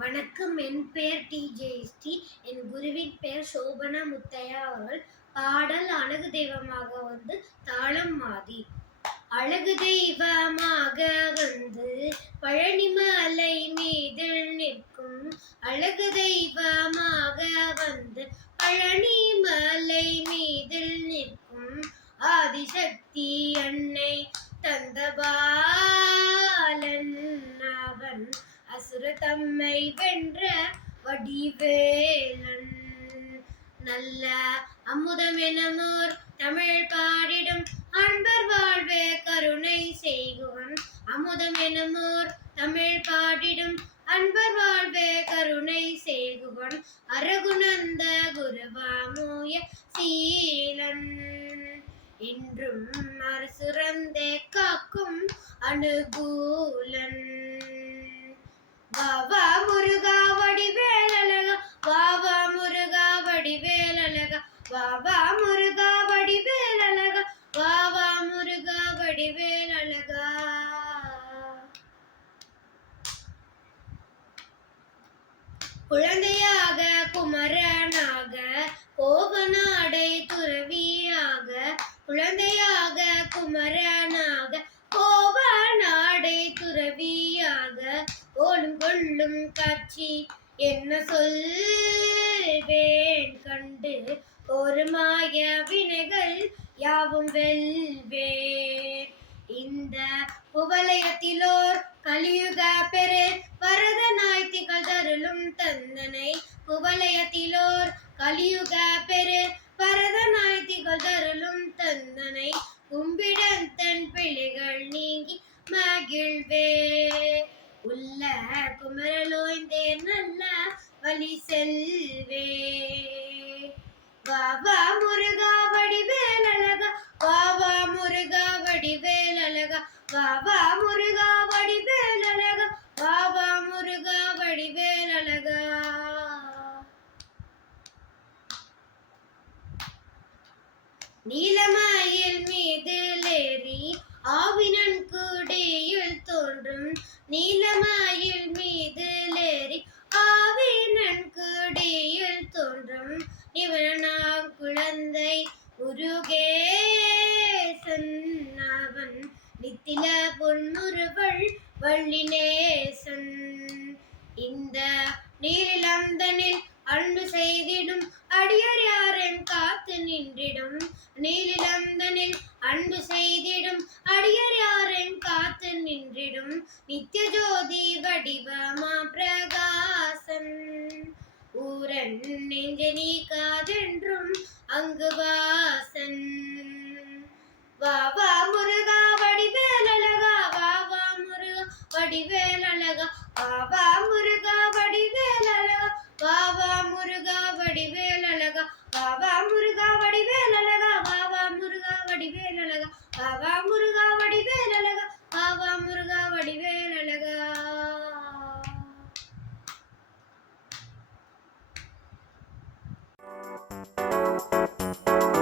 வணக்கம் என் பெயர் டி. ஜெயஸ்ரீ என் குருவின் பெயர் சோபனா முத்தையா அவர்கள். பாடல் அழகு தெய்வமாக வந்து தாளம் மாதி. அழகு தெய்வமாக வந்து பழனிமலை மீதில் நிற்கும். அழகு தெய்வமாக வந்து பழனிமலை மீதில் நிற்கும். ஆதிசக்தி அன்னை தந்தபா அசுர தம்மை வென்ற வடிவேலன். நல்ல அமுதமெனமோர் தமிழ் பாடிடும் அன்பர் வாழ்வே கருணை செய்குவன். அமுதமெனமோர் தமிழ் பாடிடும் அன்பர் வாழ்வே கருணை செய்குவன். அரகுநந்த குருவாமூய சீலன். என்றும் அரசுரந்தே காக்கும் அனுகூலன். வாவா முருகா வடிவேலழகா. வாவா முருகா வடிவேலழகா. வாவா முருகா வடிவேலழகா. வாவா முருகா வடிவேலழகா. குழந்தையாக குமரனாக கோவனாடை துறவியாக. குழந்தையாக குமரன் கொள்ளும் காட்சி. என்ன சொல்வேன்? கண்டு ஒரு மாய வினைகள் யாவும் வெல்வே இந்த புவலயத்திலோர் கலியுக பெரு வரதனாய் திகழ்தருளும் தந்தனை. குவலயத்திலோர் கலியுக உள்ள நல்ல வழி செல்வே. வாவா முருகா வடிவேல் அழகா. வாவா முருகா வடிவேல் அழகா. வாவா முருகா வடிவேல் அழகா. வாவா முருகா வடிவேல் அழகா. நீலமயில் மீது மீதிலேறி ஆவினன் தோன்றும் நீலமயில் மீதிலேறி ஆவினன் குடியில் தோன்றும். இவனாம் குழந்தை முருகேசன் அவன் நித்தில பொன்னுருவள் வள்ளினேசன் இந்த நீலிலந்தனில் அன்பு செய்திடும் நின்றிடும் நித்திய ஜோதி வடிவமா பிரகாசன் ஊரன் நெஞ்ச நீக்காதென்றும் அங்கு வாசன் வா வா முருகா வடிவேல் அழகா வா வா முருகா வடிவேல் Música